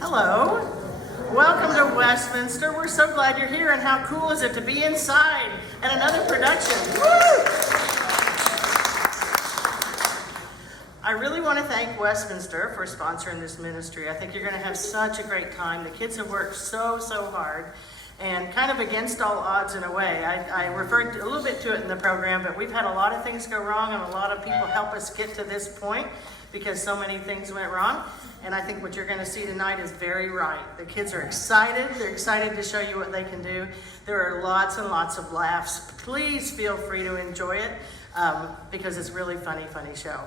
Hello. Welcome to Westminster. We're so glad you're here, and how cool is it to be inside at another production. Woo! I really want to thank Westminster for sponsoring this ministry. I think you're going to have such a great time. The kids have worked so hard, and kind of against all odds in a way. I referred a little bit to it in the program, but we've had a lot of things go wrong, and a lot of people help us get to this point because so many things went wrong. And I think what you're going to see tonight is very right. The kids are excited. They're excited to show you what they can do. There are lots and lots of laughs. Please feel free to enjoy it because it's really funny show.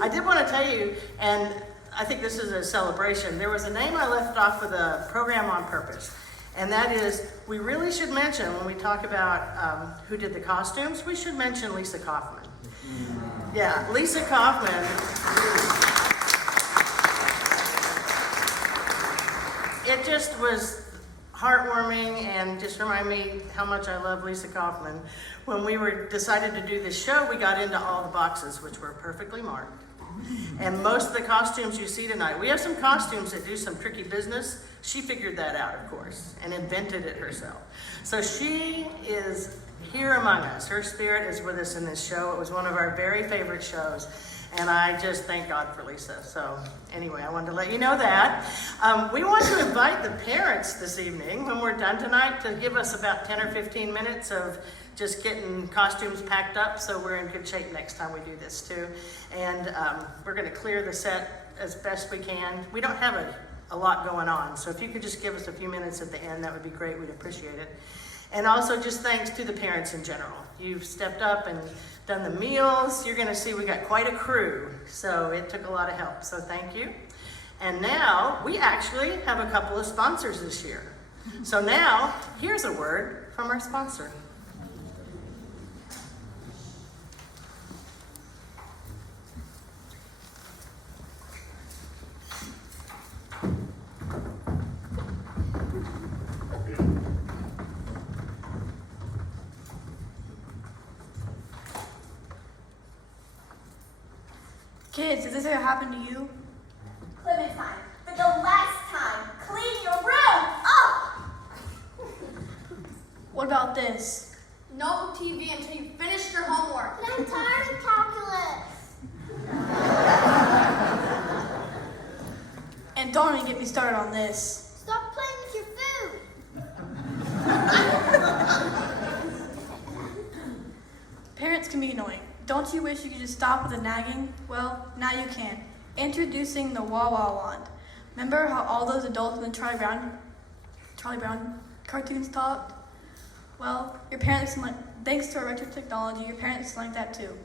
I did want to tell you, and I think this is a celebration, there was a name I left off of the program on purpose. And that is, we really should mention, when we talk about who did the costumes, we should mention Lisa Kaufman. Yeah, Lisa Kaufman. It just was heartwarming and just reminded me how much I love Lisa Kaufman. When we decided to do this show, we got into all the boxes, which were perfectly marked. And most of the costumes you see tonight, we have some costumes that do some tricky business. She figured that out, of course, and invented it herself. So she is here among us. Her spirit is with us in this show. It was one of our very favorite shows. And I just thank God for Lisa. So anyway, I wanted to let you know that. We want to invite the parents this evening, when we're done tonight, to give us about 10 or 15 minutes of just getting costumes packed up so we're in good shape next time we do this too. And we're going to clear the set as best we can. We don't have a lot going on, so if you could just give us a few minutes at the end, that would be great. We'd appreciate it. And also just thanks to the parents in general. You've stepped up and done the meals. You're going to see we got quite a crew, so it took a lot of help, so thank you. And now we actually have a couple of sponsors this year. So now here's a word from our sponsor. Kids, has this ever happened to you? Clementine, for the last time, clean your room up! What about this? No TV until you finish your homework. But I'm tired of calculus. And don't even get me started on this. Stop playing with your food. Parents can be annoying. Don't you wish you could just stop with the nagging? Well, now you can. Introducing the Wah Wah Wand. Remember how all those adults in the Charlie Brown cartoons talked? Well, your parents, thanks to our retro technology, your parents like that too.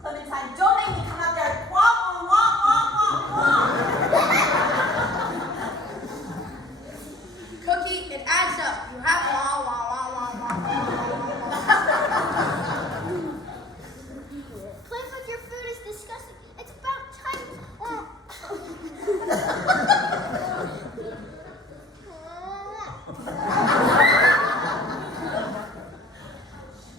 Clementine, don't make me come out there. Wah, wah, wah, wah, wah. Cookie, it adds up. You have wah, wah, wah, wah, wah, wah. Playing with your food is disgusting. It's about time.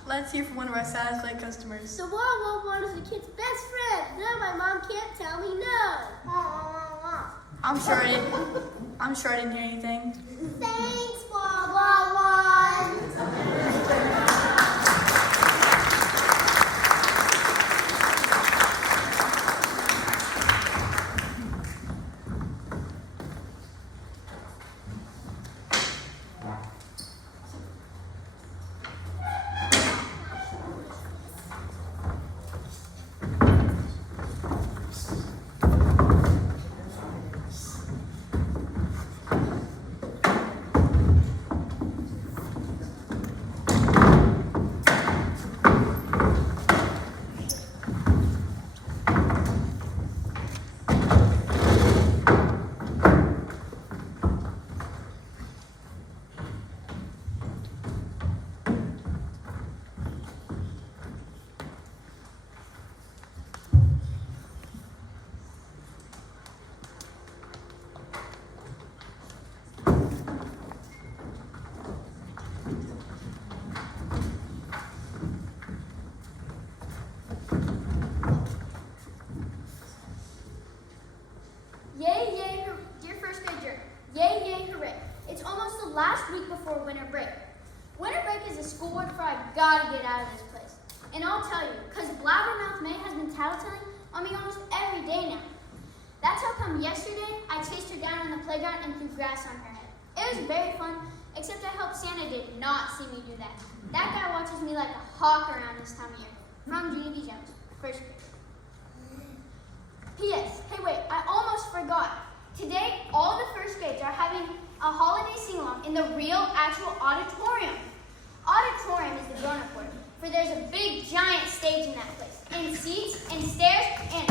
Let's hear from one of our satisfied customers. The Wah Wah Wand is the kid's best friend. Now my mom can't tell me no. I'm sure I didn't hear anything. Thanks, Wah Wah Wand. Yay, yay, hooray. It's almost the last week before winter break. Winter break is a school word for I gotta get out of this place. And I'll tell you, because Blabbermouth May has been tattletelling on me almost every day now. That's how come yesterday I chased her down on the playground and threw grass on her head. It was very fun, except I hope Santa did not see me do that. That guy watches me like a hawk around this time of year. From Junie Jones, first grade. P.S. Hey wait, I almost forgot. Today, all the first grades are having a holiday sing-along in the real, actual auditorium. Auditorium is the grown-up word, for there's a big, giant stage in that place, and seats, and stairs, and...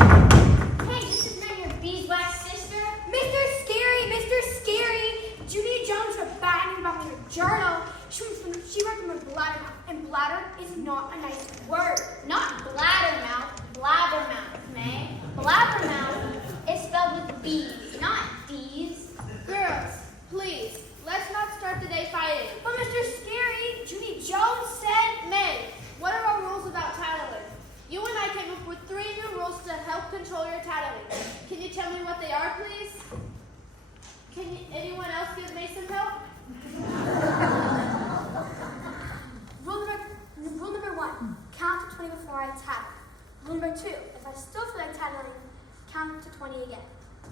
Hey, this is not your beeswax sister? Mr. Scary! Junie Jones was batting about your journal. She recommended bladdermouth, and bladder is not a nice word. Not bladdermouth, blabbermouth, May. Blabbermouth is spelled with B's, not D's. Girls, please, let's not start the day fighting. But Mr. Scary, Junie Jones said... May, what are our rules about tattling? You and I came up with 3 new rules to help control your tattling. Can you tell me what they are, please? Anyone else give May some help? Rule number 1, count to 20 before I tattle. Rule number 2, if I still feel like tattling, count to 20 again.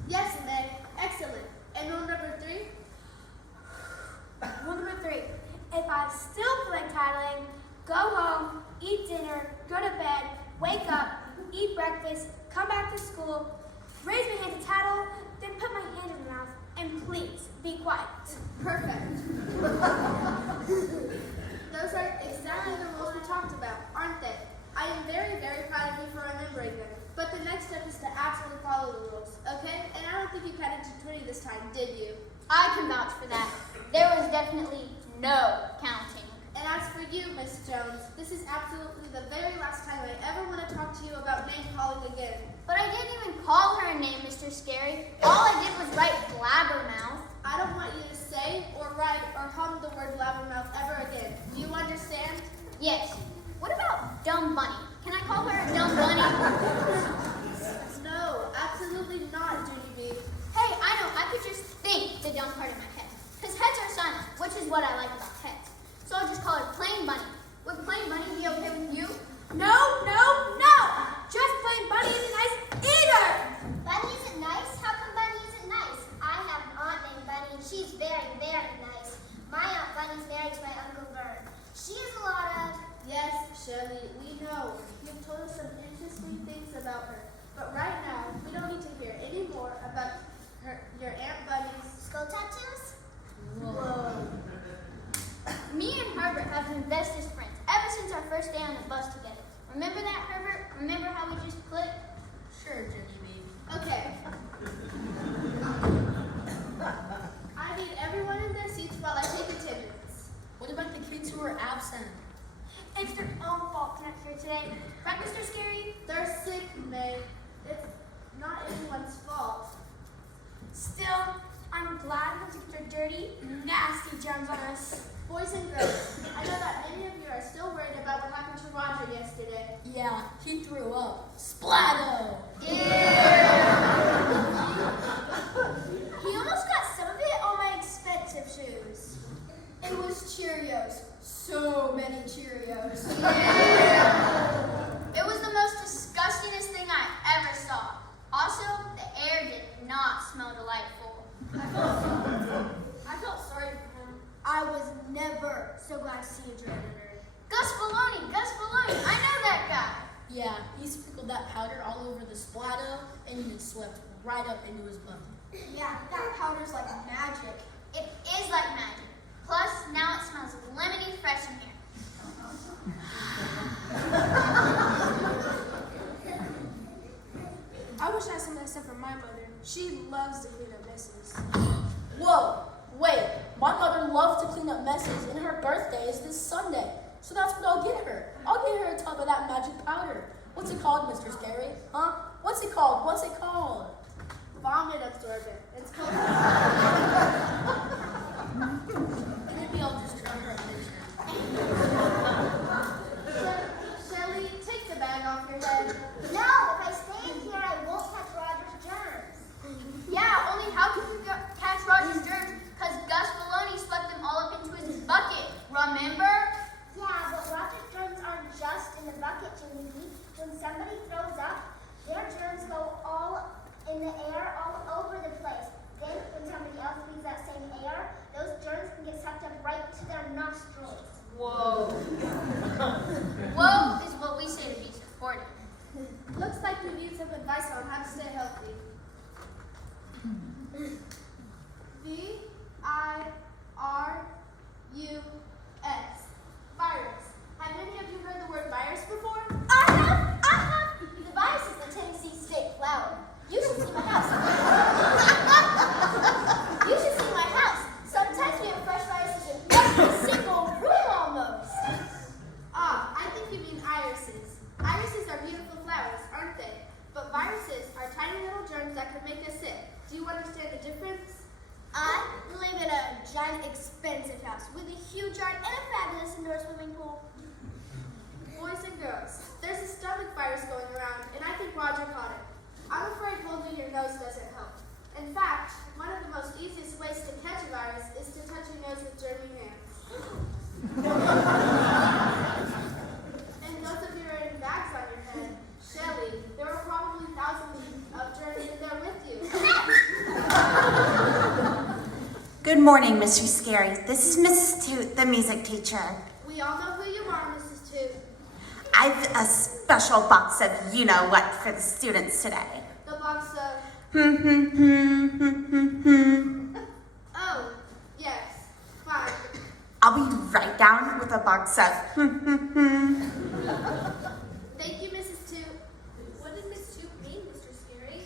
Yes, May. Excellent. And rule number 3? Rule number 3, if I still feel like tattling, go home, eat dinner, go to bed, wake up, eat breakfast, come back to school, raise my hand to tattle, then put my hand in my mouth, and please, be quiet. Perfect. Those are exactly the rules we talked about, aren't they? I am very, very proud of you for remembering them. But the next step is to actually follow the rules, okay? And I don't think you counted to 20 this time, did you? I can vouch for that. There was definitely no counting. And as for you, Miss Jones, this is absolutely the very last time I ever want to talk to you about name calling again. But I didn't even call her a name, Mr. Scary. All I did was write blabbermouth. I don't want you to say or write or hum the word blabbermouth ever again. Do you understand? Yes. What about dumb bunny? Can I call her a dumb bunny? No, absolutely not, Junie B. Hey, I know. I could just think the dumb part in my head. Because heads are silent, which is what I like about heads. So I'll just call her plain bunny. Would plain bunny be okay with you? No! Just plain bunny isn't nice either! Bunny isn't nice? How come Bunny isn't nice? I have an aunt named Bunny, and she's very, very nice. My Aunt Bunny's married to my Uncle Vern. She has a lot of... Yes, Shirley, we know. You've told us some interesting things about her. But right now, we don't need to hear any more about your Aunt Bunny's skull tattoos? Whoa. Me and Herbert have been bestest friends ever since our first day on the bus together. Remember that, Herbert? Remember how we just clicked? Sure, Junie B. Okay. I need everyone in their seats while I take attendance. What about the kids who are absent? It's their own fault they're not here today. Right, Mr. Scary? They're sick, May. It's not anyone's fault. Still, I'm glad not to get their dirty, nasty germs on us. Boys and girls, I know that many of you are still worried about what happened to Roger yesterday. Yeah, he threw up. Splatto! He almost got some of it on my expensive shoes. It was Cheerios. So many Cheerios. It was the most disgustingest thing I ever saw. Also, the air did not smell delightful. I felt sorry for him. I was never so glad to see a janitor. Gus Baloney, I know that guy. Yeah, he sprinkled that powder all over the splatto and it swept right up into his butt. Yeah, that powder's like magic. It is like magic. Plus, now it smells lemony fresh in here. I wish I had some of that stuff from my mother. She loves to clean up messes. Whoa, wait, my mother loves to clean up messes and her birthday is this Sunday. So that's what I'll get her. I'll get her a tub of that magic powder. What's it called, Mr. Scary? Huh? What's it called? Vomit absorbent. It's called. Maybe I'll just try her a picture. Shelley, take the bag off your head. No, if I stay in here, I won't catch Roger's germs. Yeah, only how can we catch Roger's germs house with a huge yard and a fabulous indoor swimming pool. Boys and girls, there's a stomach virus going around, and I think Roger caught it. I'm afraid holding your nose doesn't help. In fact, one of the most easiest ways to catch a virus is to touch your nose with germy hands. And those of you wearing bags on your head, Shelly, there were probably thousands of germs in there with you. Good morning, Mr. Scary. This is Mrs. Toot, the music teacher. We all know who you are, Mrs. Toot. I've a special box of you-know-what for the students today. The box of... Oh, yes, fine. I'll be right down with a box of Thank you, Mrs. Toot. What does Miss Toot mean, Mr. Scary?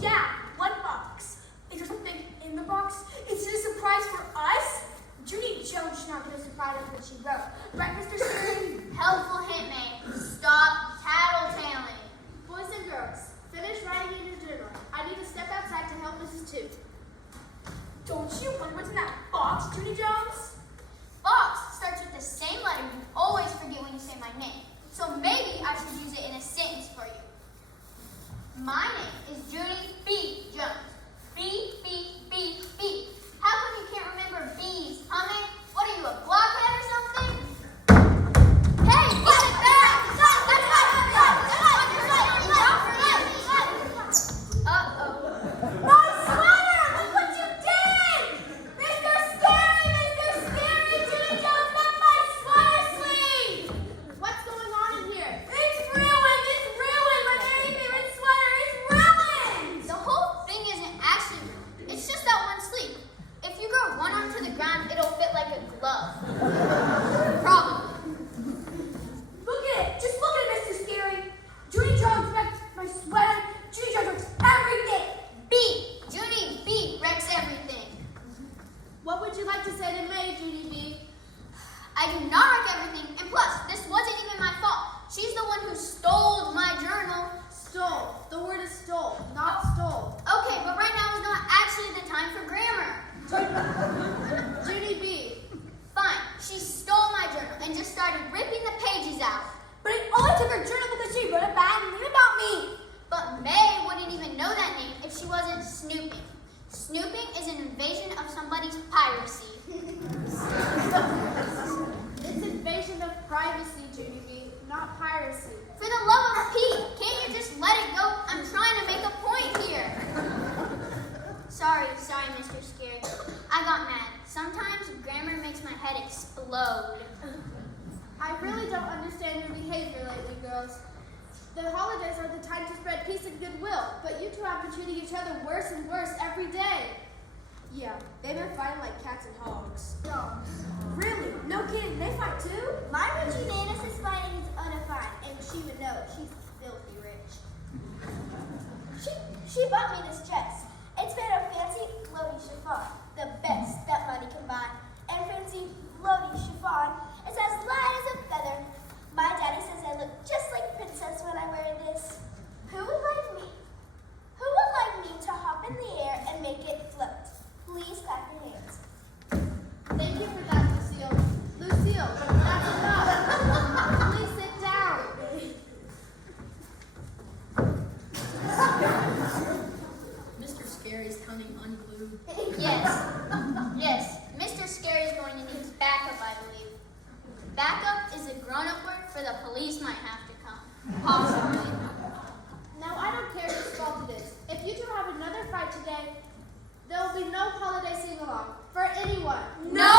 Yeah, one box. Is there something in the box? Is it a surprise for us? Junie Jones should not get a surprise with what she wrote. Right, Mr. Scary? Helpful hint, May. Stop tattletaling. Boys and girls, finish writing in your journal. I need to step outside to help Mrs. Toot. Don't you wonder what's in that box, Junie Jones? Fox starts with the same letter you always forget when you say my name. So maybe I should use it in a sentence for you. My name is Junie B. Jones. B, B, B, B. How come you can't remember B's, huh, man? What are you, a blockhead or something? Hey, get it back! That's right! Uh-oh. My sweater! Look what you did! Mr. Scary! Mr. Scary! Junie Jones left my sweater sleeve! What's going on in here? It's ruined! It's ruined! My very favorite sweater is ruined! The whole thing isn't actually ruined. It's just that one sleeve. If you grow one arm to the ground, it'll fit like a glove. Probably. Look at it! Just look at it, Mr. Scary! Junie Jones wrecked my sweater! Junie Jones wrecks everything! B. Junie B. wrecks everything. What would you like to say to May, Junie B? I do not wreck everything, and plus, this wasn't even my fault. She's the one who stole my journal. Stole. The word is stole, not stole. Okay, but right now is not actually the time for grammar. Junie B. Fine, she stole my journal and just started ripping the pages out. But I only took her journal because she wrote a bad name about me! But May wouldn't even know that name if she wasn't snooping. Snooping is an invasion of somebody's piracy. It's invasion of privacy, Junie B, not piracy. For the love of Pete, can't you just let it go? I'm trying to make a point here. Sorry, Mr. Scary. I got mad. Sometimes grammar makes my head explode. I really don't understand your behavior lately, girls. The holidays are the time to spread peace and goodwill, but you two have been treating each other worse and worse every day. Yeah, they've been fighting like cats and hogs. Dogs. Really? No kidding, they fight too? My Richie Nanis is fighting his undefined, and she would know she's filthy rich. She bought me this dress. It's made of fancy floaty chiffon, the best that money can buy. And fancy floaty chiffon is as light as a feather. My daddy says I look just like princess when I wear this. Who would like me? Who would like me to hop in the air and make it float? Please clap your hands. Thank you for that, Lucille. Lucille, that's enough. Please sit down. Mr. Scary's coming unglued. Yes. Mr. Scary is going to need backup, I believe. Backup is a grown-up word for the police might have to come. Possibly. Now, I don't care whose fault it is. If you two have another fight today, there will be no holiday sing-along for anyone. No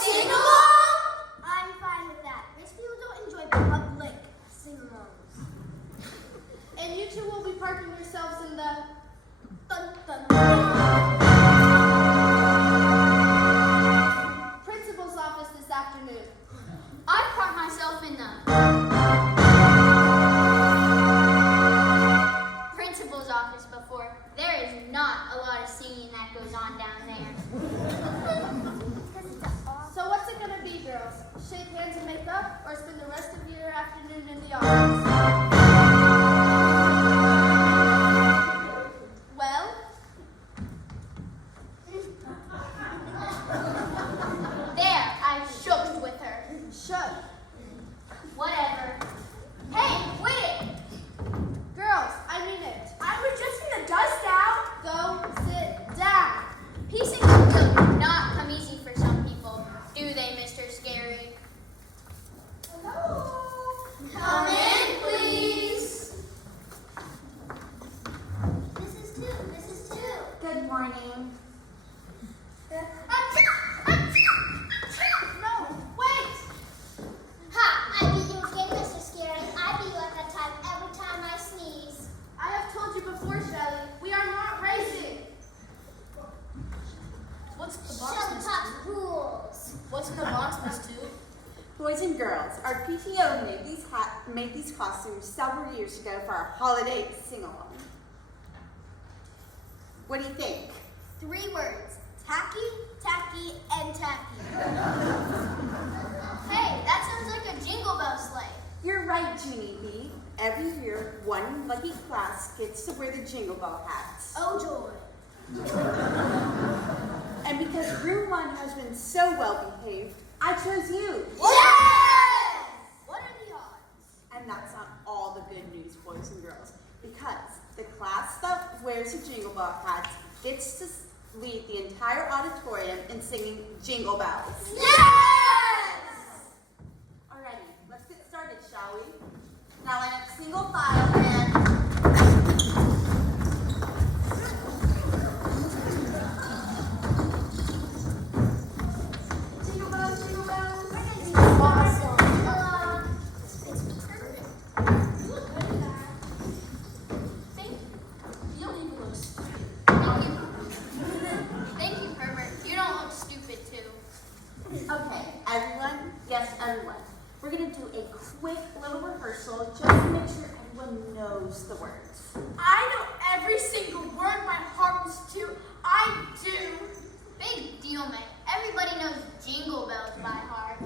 sing-along? I'm fine with that. Rich people don't enjoy public sing-alongs. And you two will be parking yourselves in the... Dun, dun, principal's office this afternoon. I parked myself in the principal's office before. There is not a lot of singing that goes on down there. So what's it gonna be, girls? Shake hands and make up, or spend the rest of your afternoon in the office? Well, there. No, wait! Ha! I beat you again, Mr. Scary. I beat you at that time every time I sneeze. I have told you before, Shelly, we are not racing. What's the box, Shelly Miss Pot's Two? rules. What's in the box, Miss Two? Boys and girls, our PTO made these costumes several years ago for our holiday sing-along. What do you think? 3 words. Tacky, tacky, and tacky. Hey, that sounds like a Jingle Bell sleigh. You're right, Junie B. Every year, one lucky class gets to wear the Jingle Bell hats. Oh, joy. And because Room 1 has been so well behaved, I chose you. Yes! What are the odds? And that's not all the good news, boys and girls, because the class that wears the Jingle Bell hats gets to lead the entire auditorium in singing Jingle Bells. Yes! Alrighty, let's get started, shall we? Now line up single file and... Jingle bells, jingle bells. Awesome. Thank you. You don't even look stupid. Thank you. Thank you, Herbert. You don't look stupid, too. Okay, everyone, yes, everyone. We're gonna do a quick little rehearsal just to make sure everyone knows the words. I know every single word my heart was to. I do. Big deal, man. Everybody knows Jingle Bells by heart.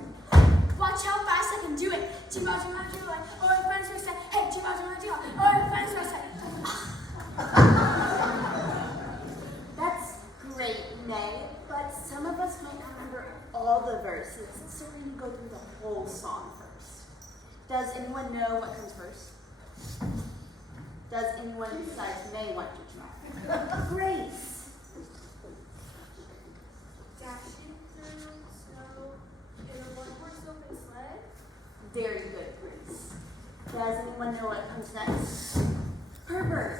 Watch how fast I can do it. Jingle, jingle, jingle. Oh, my friends will say, hey, jingle, jingle, jingle. Oh, my friends will say. That's great, May, but some of us might not remember all the verses, so we're gonna go through the whole song first. Does anyone know what comes first? Does anyone besides May want to try? Grace. Dashing through snow in a one-horse open sled. Very good, Grace. Does anyone know what comes next? Herbert.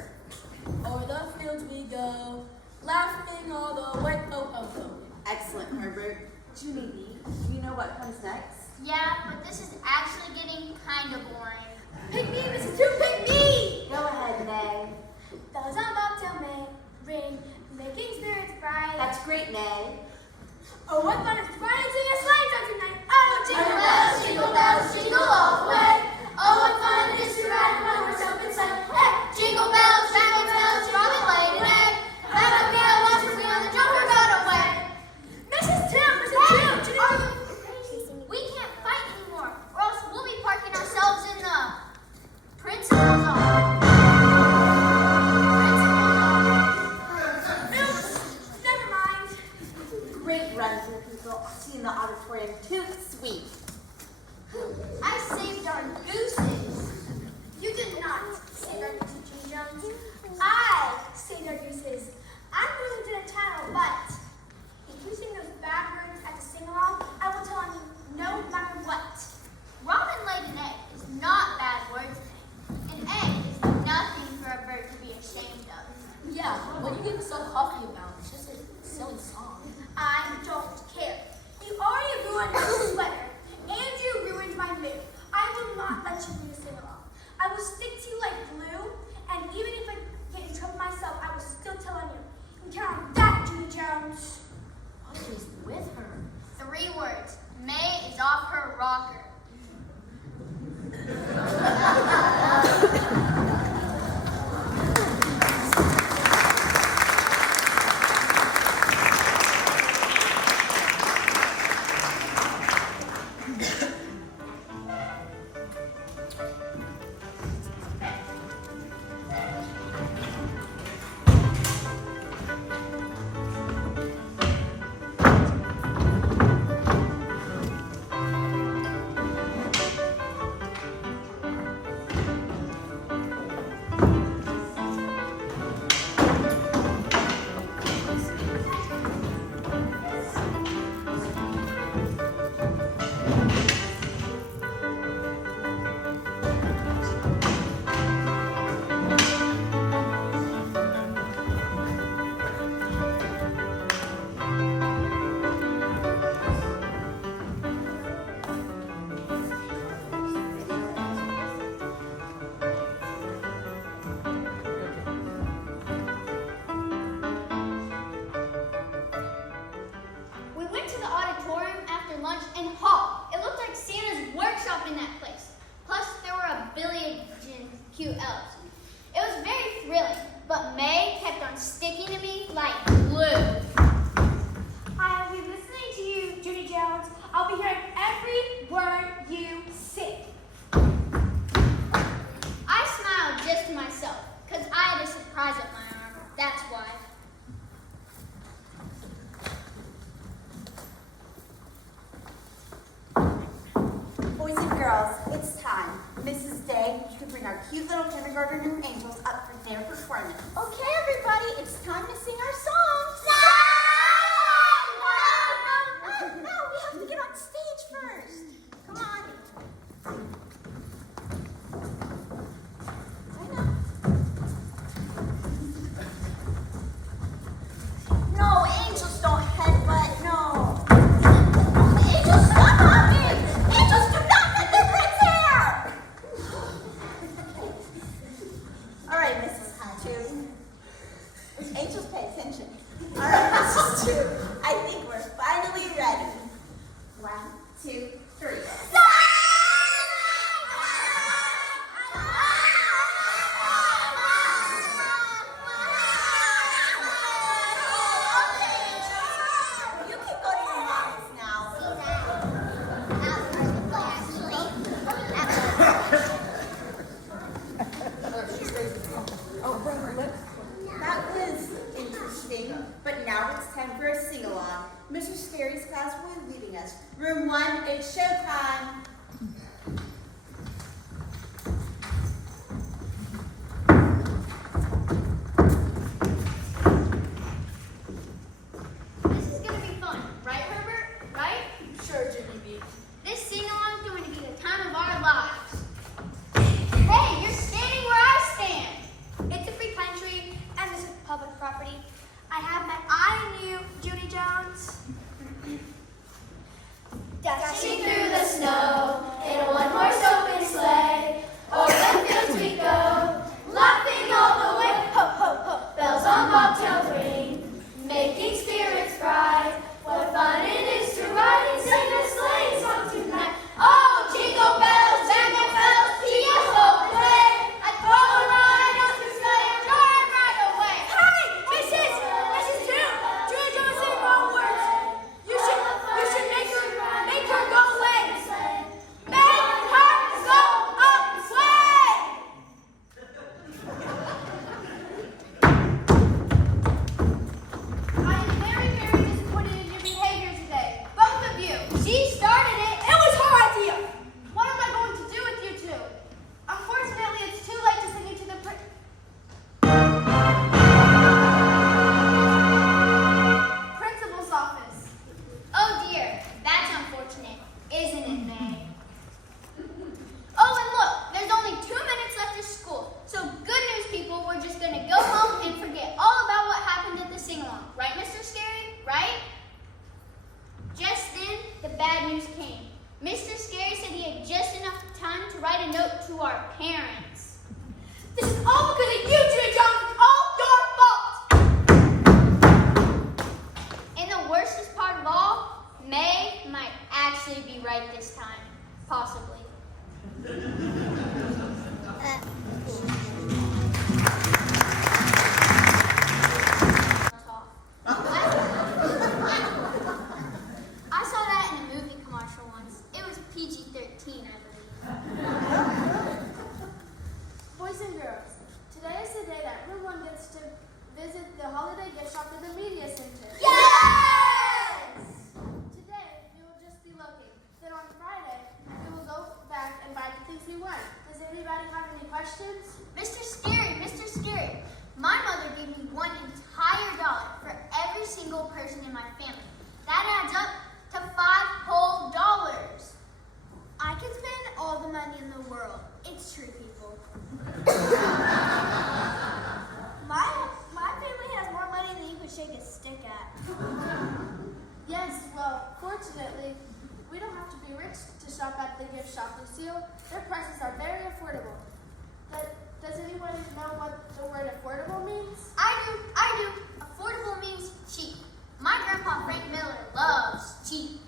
O'er the fields we go, laughing all the way. Oh, oh, oh. Excellent, Herbert. Junie B, do you know what comes next? Yeah, but this is actually getting kind of boring. Pick me, Mrs. Two, pick me! Go ahead, May. Bells on bobtail may ring, making spirits bright. That's great, May. Oh, what fun it's riding to a sleigh dog tonight. Oh, jingle bells, jingle all the way. Oh, what fun it is to ride in one horse open sleigh. Hey, Jingle bells, jingle bells, robin laid an egg. That a girl lost her wheel and the joker got away. Mrs. Two, Mrs. Two, Are you crazy? We can't fight anymore, or else we'll be parking ourselves in the principal's office. never mind. Great run for the people in the auditorium. Toot sweet. I saved our gooses. You did not save our gooses, Jane Jones. I saved our gooses. I'm going to the channel, but if you sing those bad words at the sing-along, I will tell on you no matter what. Robin laid an egg is not bad words. An egg is nothing for a bird to be ashamed of. Yeah, what are you getting so huffy about? It's just a silly song. I don't care. You already ruined my sweater, and you ruined my mood. I will not let you else. It was very thrilling, but May kept on sticking to me like glue. I'll be listening to you, Junie Jones. I'll be hearing every word you say. I smiled just to myself, because I had a surprise up my arm. That's why. Boys and girls, it's time. Mrs. Day, you can bring our cute little kindergarten angels up for their performance. Okay, everybody, it's time to sing our song. No, we have to get on stage first. Come on. I know. No, angels don't headbutt, no. Angels, stop talking! Angels do not cut their friend's hair! All right, Mrs. Two. Angels, pay attention. All right, Mrs. Two. I think we're finally ready. 1, 2, 3. You can go to your moms now. That was interesting, but now it's time for a sing-along. Mr. Scary's class will be leading us. Room 1, it's showtime. This is going to be fun, right, Herbert? Right? Sure, Junie B. This sing-along is going to be the time of our lives. Hey, you're standing where I stand. It's a free country, and this is public property. I have my eye on you, Junie Jones. Dashing through the snow in a one-horse open sleigh, o'er the fields we go, laughing all the way. Ho, ho, ho! Bells on bobtails ring, making spirits bright. What fun it is to ride and sing a sleighing song tonight! Oh, jingle bells, T-O-O, play! I throw a ride on the sleigh and drive right away. Hey, Mrs. Two, Junie Jones said wrong words. You should make her go away. Make her go away. I am very, very disappointed in your behavior today. Both of you. She started it. It was her idea. What am I going to do with you two? Unfortunately, it's too late to sing into the principal's office. Oh dear, that's unfortunate, isn't it, May? Oh, and look, there's only 2 minutes left of school. So good news, people, we're just going to go home and forget all about what happened at the sing-along. Right, Mr. Scary? Right? Just then, the bad news came. Mr. Scary said he had just enough time to write a note to our parents. This is all because of you, Junie Jones. It's all your fault. And the worstest part of all, May might actually be right this time. Possibly. I saw that in a movie commercial once. It was PG-13, I believe. Boys and girls, today is the day that everyone gets to visit the holiday gift shop in the media center. Yes! Today, we will just be looking. Then on Friday, we will go back and buy the things we want. Does anybody have any questions? Mr. Scary, my mother gave me $1 entire for every single person in my family. That adds up to $5 whole. I can spend all the money in the world. It's true, people. My family has more money than you could shake a stick at. Yes, well, fortunately, we don't have to be rich to shop at the gift shop, Lucille. Their prices are very affordable. Does anybody know what the word affordable means? I do. Affordable means cheap. My grandpa Frank Miller loves cheap.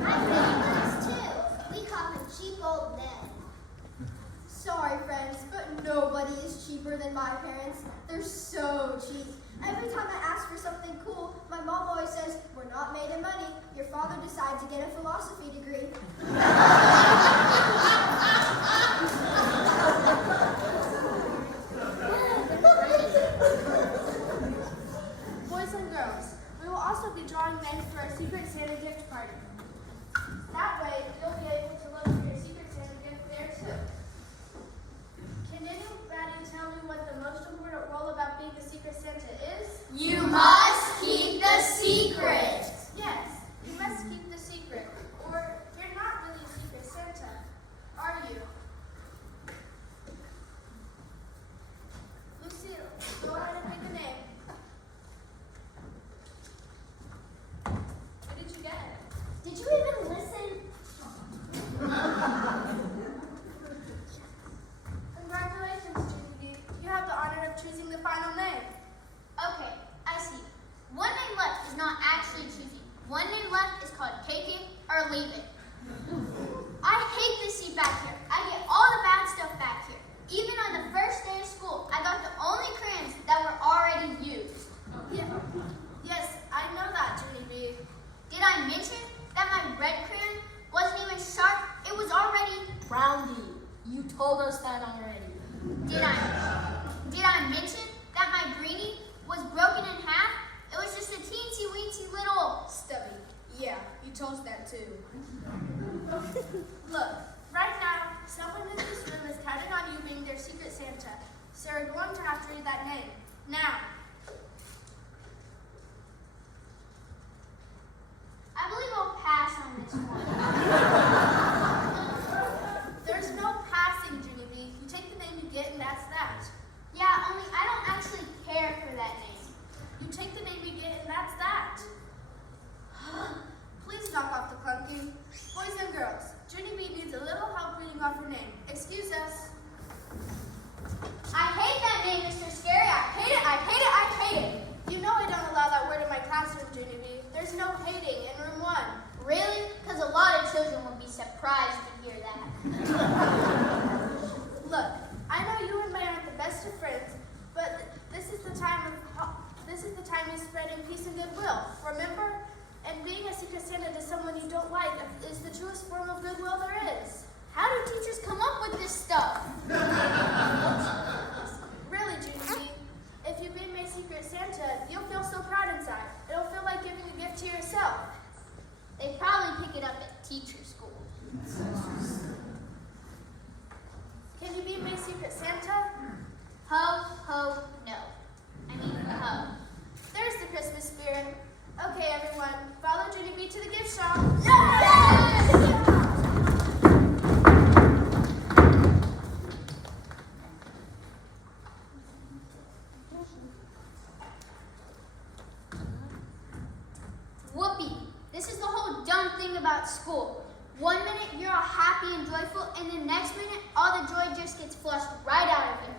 My family does too. We call him cheap old Ned. Sorry, friends, but nobody cheaper than my parents. They're so cheap. Every time I ask for something cool, my mom always says, "We're not made of money. Your father decided to get a philosophy degree." Boys and girls, we will also be drawing names for our Secret Santa gift party. That way, you'll be able to look for your Secret Santa gift there too. Can anybody tell me what the most important rule about being a Secret Santa is? You must keep the secret. Yes, you must keep the secret, or you're not really a Secret Santa, are you? Lucille, go ahead and pick a name. What did you get? Did you even listen? Congratulations, Junie. You have the honor of choosing the final name. Okay, I see. One name left is not actually choosing. One name left is called take it or leave it. I hate this seat back here. I get all the bad stuff back here. Even on the first day of school, I got the only crayons that were already used. Yes, I know that, Junie B. Did I mention that my red crayon wasn't even sharp? It was already... Roundy, you told us that already. Did I mention that my greenie was broken in half? It was just a teensy weensy little... Stubby. Yeah, you told us that too. Look, right now, someone in this room is counting on you being their Secret Santa. So you're going to have to read that name. Now. I believe I'll pass on this one. There's no passing, Junie B. You take the name you get and that's that. Yeah, only I don't actually care for that name. You take the name you get and that's that. Please knock off the clunking. Boys and girls, Junie B needs a little help reading off her name. Excuse us. I hate that name, Mr. Scary. I hate it, I hate it, I hate it. You know I don't allow that word in my classroom, Junie B. There's no hating in room 1. Really? Because a lot of children would be surprised to hear that. Look, I know you and May aren't the best of friends, but this is the time of spreading peace and goodwill. Remember? And being a Secret Santa to someone you don't like is the truest form of goodwill there is. How do teachers come up with this stuff? Really, Junie, if you be my Secret Santa, you'll feel so proud inside. It'll feel like giving a gift to yourself. They probably pick it up at teacher school. Can you be my Secret Santa? Ho, ho, no. I mean, ho. There's the Christmas spirit. Okay, everyone, follow Junie B to the gift shop. Whoopee. This is the whole dumb thing about school. One minute you're all happy and joyful, and the next minute all the joy just gets flushed right out of here.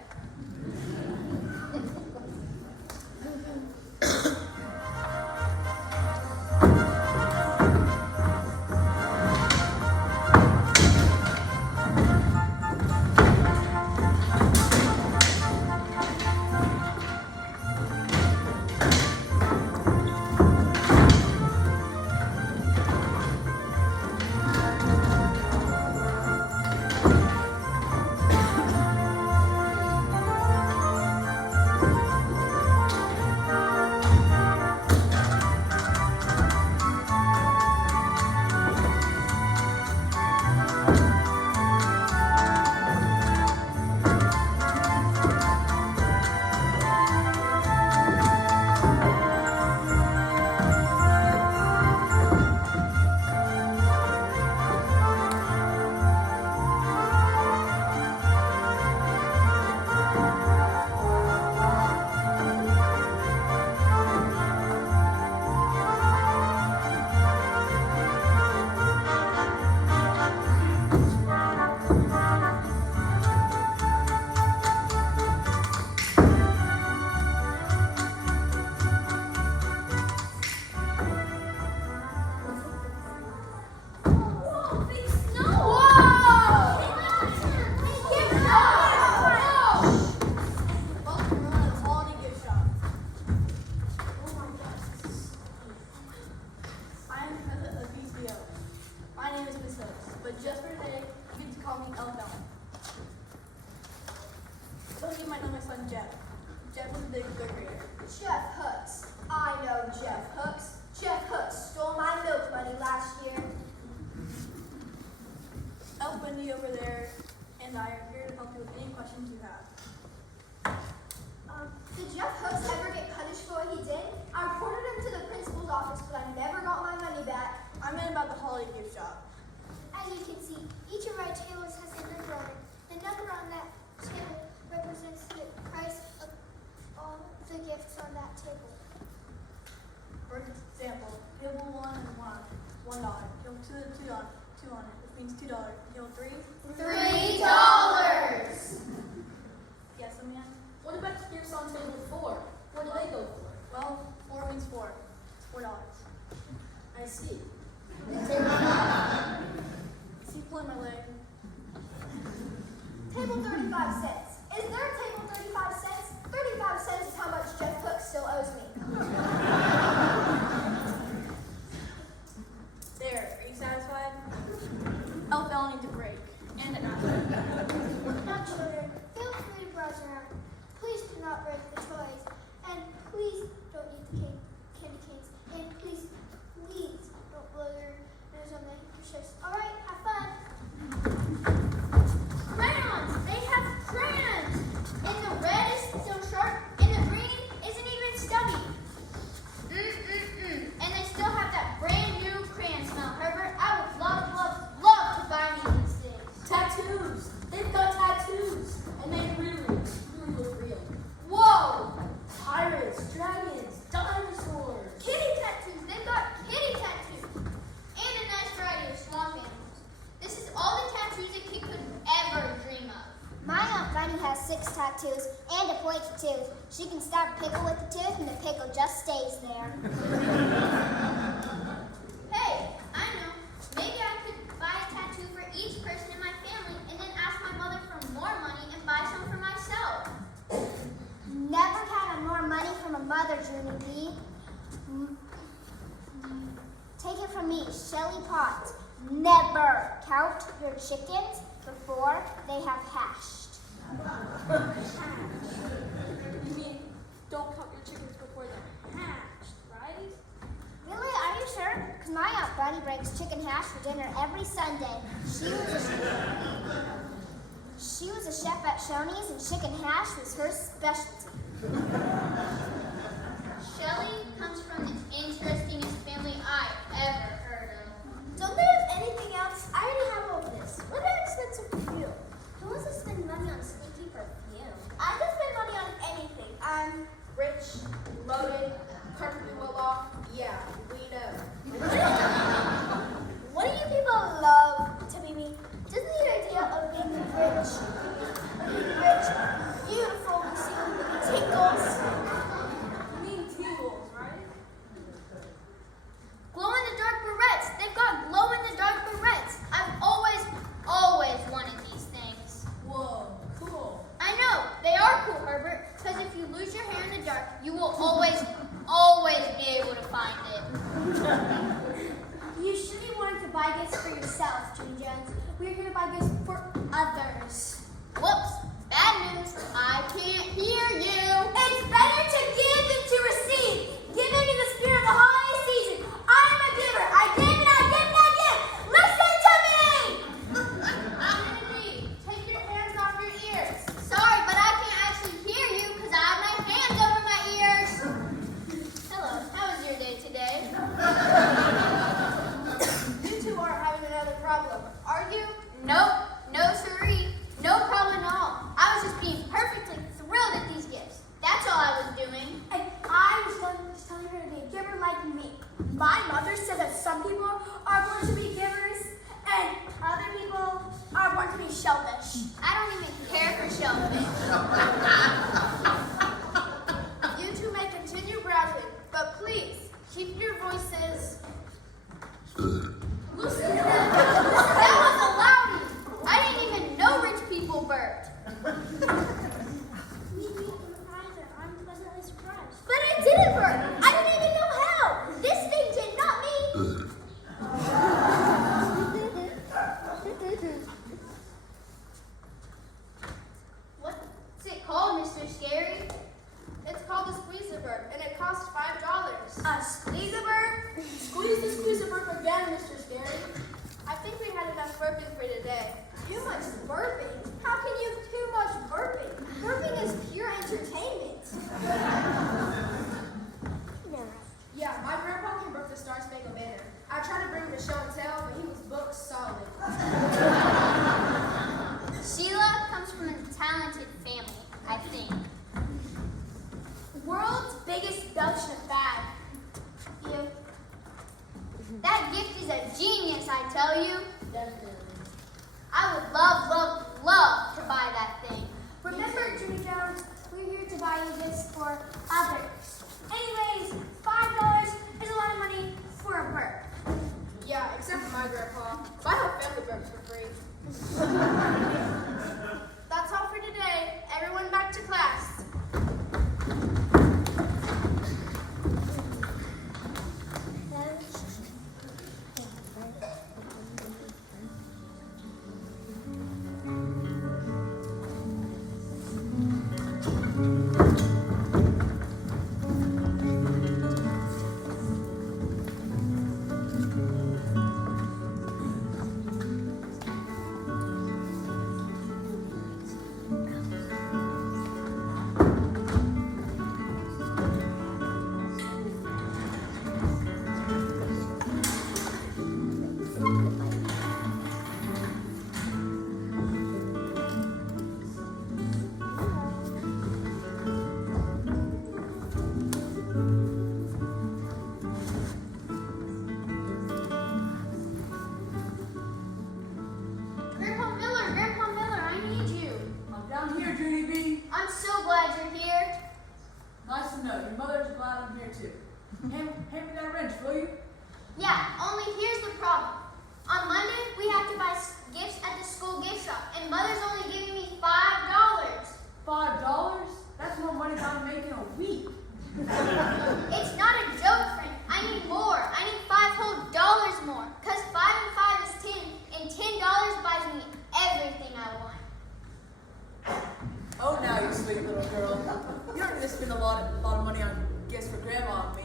but just for today, you get to call me Allison. Some of you might know my son Jeff. Jeff is a big third grader. Jeff Hooks. I know Jeff Hooks. Jeff Hooks stole my milk money last year. Elf Wendy over there and I are here to help you with any questions you have. Did Jeff Hooks ever get punished for what he did? I reported him to the principal's office, but I never got my money back. I meant about the holiday gift shop. As you can see, each of our tables has a number on it. The number on that table represents the price of all the gifts on that table. For example, table 1 and $1, table 2 and $2 on it, which means $2. Table 3, $3. yes, Amanda? What about gifts on table 4? What do they go for? Well, 4 means 4. It's $4. I see. See, pulling my leg. Table 35 cents. Is there a table 35 cents? 35 cents is how much Jeff Hooks still owes me. There, are you satisfied? Elf Bell needs a break. And Now, children, feel free to browse around. Please do not break the toys. And please don't eat the candy canes. And please don't blow your nose on the handkerchiefs. All right, have fun. Crayons! They have crayons! And the red is still sharp, and the green isn't even stubby. And they still have that brand new crayon smell. Herbert, I would love to buy me these things. Tattoos! They've got tattoos! And they really look real. Whoa! Pirates, dragons, dinosaurs. Kitty tattoos! They've got kitty tattoos! And a nice variety of swamp animals. This is all the tattoos a kid could ever dream of. My Aunt Bunny has 6 tattoos and a pointy tooth. She can stab a pickle with the tooth and the pickle just stays there. Hey, I know. Maybe I could buy a tattoo for each person in my family and then ask my mother for more money and buy some for myself. Never had more money from a mother, Junie B. Take it from me, Shelly Potts. Never count your chickens before they have hatched. you mean don't count your chickens before they're hatched, right? Really? Are you sure? Because my Aunt Bunny breaks chicken hash for dinner every Sunday. She was a chef at Shoney's, and chicken hash was her specialty. Shelly comes from the interestingest family I've ever heard of. Don't they have anything else? I already have all this. What about expensive perfume? Who wants to spend money on sneaky perfume? I can spend money on anything. I'm rich, loaded, perfectly well off. Yeah, we know. What do you people love to be me? Doesn't the idea of being rich, beautiful, tingles? You mean tingles, right? Glow-in-the-dark barrettes. They've got glow-in-the-dark barrettes. I've always wanted these things. Whoa, cool. I know, they are cool, Herbert, because if you lose your hair in the dark, you will always be able to find it. You should be wanting to buy gifts for yourself, Junie Jones. We're here to buy gifts for others. Whoops, bad news. I can't hear you. It's better to give than to receive. Giving in the spirit of the holiday season. I am a giver. I give and I give and I give. Listen to me! Trinity, take your hands off your ears. Sorry, but I can't actually hear you because I have my hands over my ears. Hello, how was your day today? You two are having another problem. Are you? Nope, no siree. No problem at all. I was just being perfectly thrilled at these gifts. That's all I was doing. And I was just telling her to be a giver like me. My mother said that some people are born to be givers and other people are born to be shellfish. I don't even care for shellfish. You two may continue browsing, but please keep your voices. Listen, that was a loudie. I didn't even know rich people burped. I'm pleasantly surprised. But I didn't burp. I didn't even know how. This thing did, not me. That gift is a genius, I tell you. Definitely. I would love, love, love to buy that thing. Remember, Junie Jones, we're here to buy you this for others. Anyways, $5 is a lot of money for a bird. Yeah, except for my grandpa. So I have family burgers for free. That's all for today. Everyone back to class. Grandpa Miller, I need you. I'm down here, Junie B. I'm so glad you're here. Nice to know. Your mother's glad I'm here too. Hand me that wrench, will you? Yeah, only here's the problem. On Monday, we have to buy gifts at the school gift shop, and Mother's only giving me $5. $5? That's more money than I'm making a week. It's not a joke, Frank. I need more. I need $5 whole dollars more. Because 5 and 5 is 10, and $10 buys me everything I want. Oh, now you sweet little girl. You don't need to spend a lot of money on gifts for Grandma and me.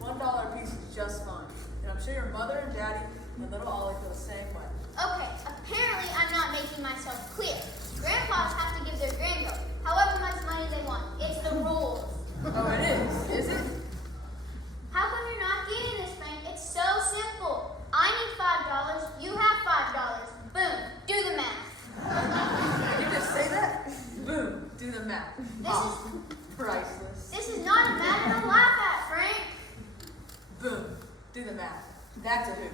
$1 a piece is just fine. And I'm sure your mother and daddy and little Ollie feel the same way. Okay, apparently I'm not making myself clear. Grandpas have to give their granddaughter however much money they want. It's the rules. Oh, it is it? How come you're not getting this, Frank? It's so simple. I need $5. You have $5. Boom. Do the math. You just say that? Boom. Do the math. Priceless. This is not a matter to laugh at, Frank. Boom. Do the math. That's a hoot.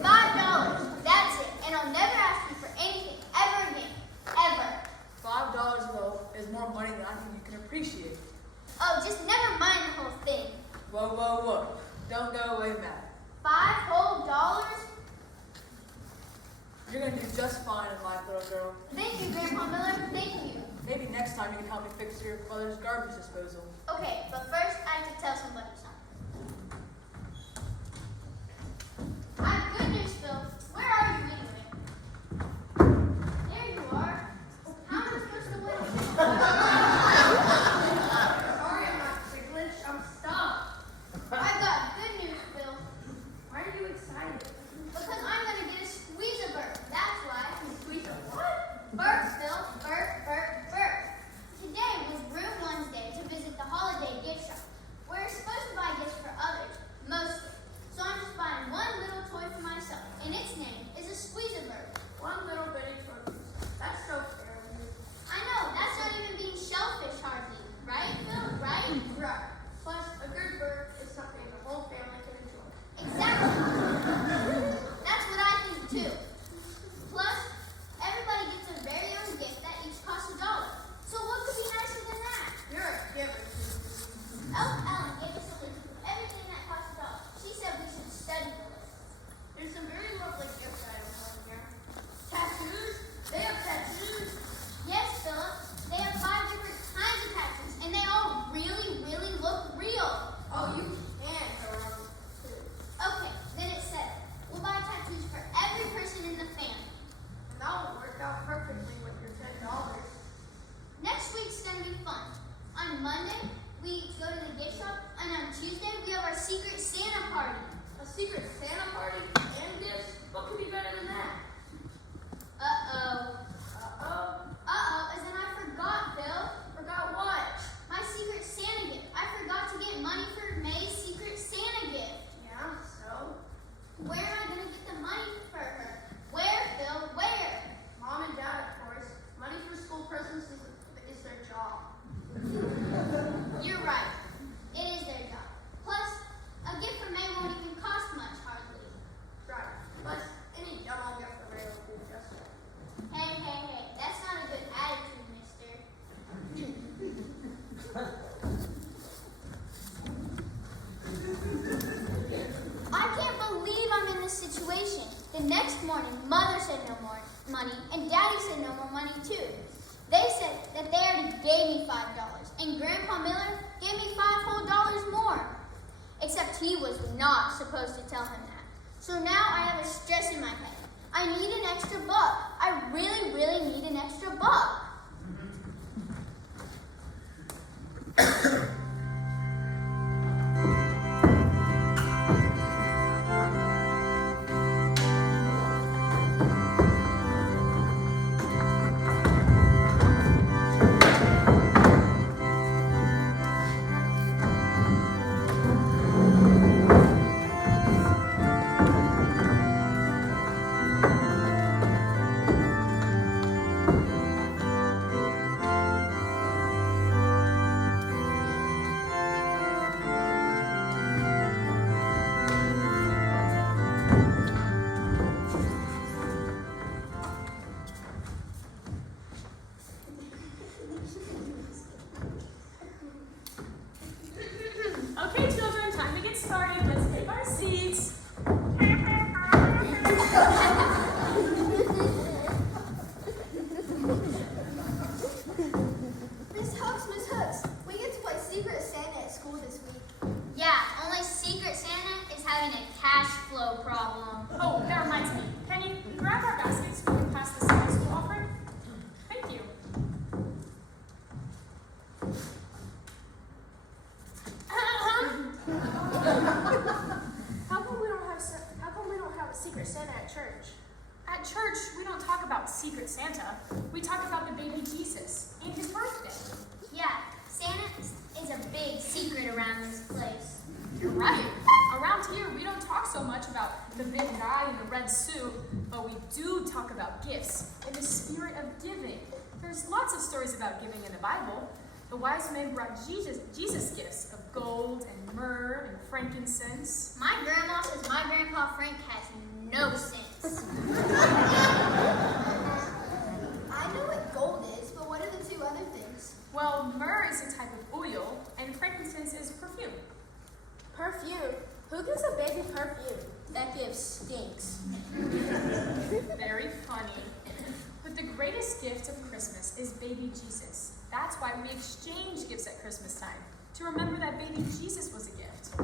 $5. That's it. And I'll never ask you for anything ever again. Ever. $5 though is more money than I think you can appreciate. Oh, just never mind the whole thing. Whoa, whoa, whoa. Don't go away mad. $5 whole dollars? You're gonna do just fine in life, little girl. Thank you, Grandpa Miller. Thank you. Maybe next time you can help me fix your mother's garbage disposal. Okay, but first I have to tell somebody something. I have good news, Phil. Where are you anyway? There you are. How am I supposed to win? Sorry, I'm not privileged. I'm stumped. I've got good news, Phil. Why are you excited? Because I'm gonna get a squeeze-a-bird. That's why. Squeeze a what? Bird, Phil. Bird. Today was Room 1's day to visit the holiday gift shop. We're supposed to buy The next morning, Mother said no more money, and Daddy said no more money too. They said that they already gave me $5, and Grandpa Miller gave me $5 whole more. Except he was not supposed to tell him that. So now I have a stress in my head. I need an extra buck. I really, really need an extra buck. Okay, children, time to get started. Let's take our seats. Miss Hooks, we get to play Secret Santa at school this week. Yeah, only Secret Santa is having a cash flow problem. Oh, that reminds me. Penny, grab our baskets so we can pass the Sunday school offering. Thank you. How come we don't have a Secret Santa at church? At church, we don't talk about Secret Santa. We talk about the baby Jesus and his birthday. Yeah, Santa is a big secret around this place. You're right. Around here, we don't talk so much about the big guy in the red suit, but we do talk about gifts and the spirit of giving. There's lots of stories about giving in the Bible. The wise men brought Jesus gifts of gold and myrrh and frankincense. My grandma says my grandpa Frank has no sense. I know what gold is, but what are the two other things? Well, myrrh is a type of oil, and frankincense is perfume. Perfume. Who gives a baby perfume? That gift stinks. Very funny. But the greatest gift of Christmas is baby Jesus. That's why we exchange gifts at Christmas time, to remember that baby Jesus was a gift.